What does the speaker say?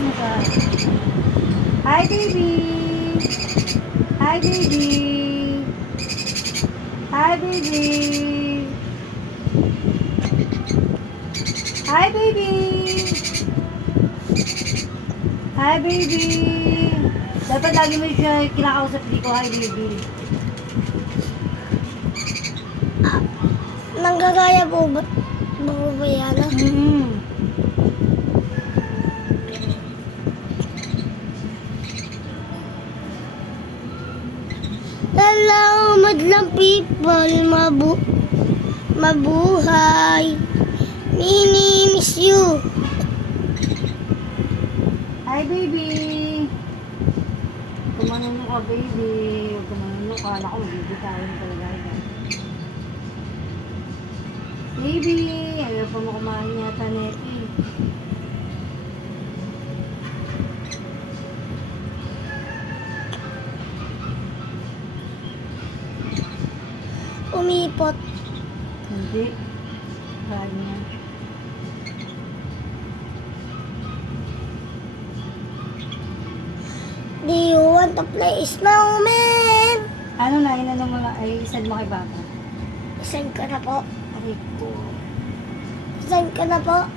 mo siya. Hi, baby! Hi, baby! Hi, baby! Hi, baby! Hi, baby! Dapat lagi mo siya kinakausap dito. Hi, baby. Nanggagaya po ba yan? Mm-hmm. Hello, madlang people, mabuhay. Mini miss you. Hi, baby! Kumanuno ka, baby. Huwag kumanuno ka. Naku, magbibitayin talaga. Baby! Ayaw pa mo kumain yata, Neki. Umipot. Hindi. Kain niya. Do you want to play snowman? Ano na, inano mo na, ay send mo kay bata. Send ko na po. Aray ko. Send ko na po.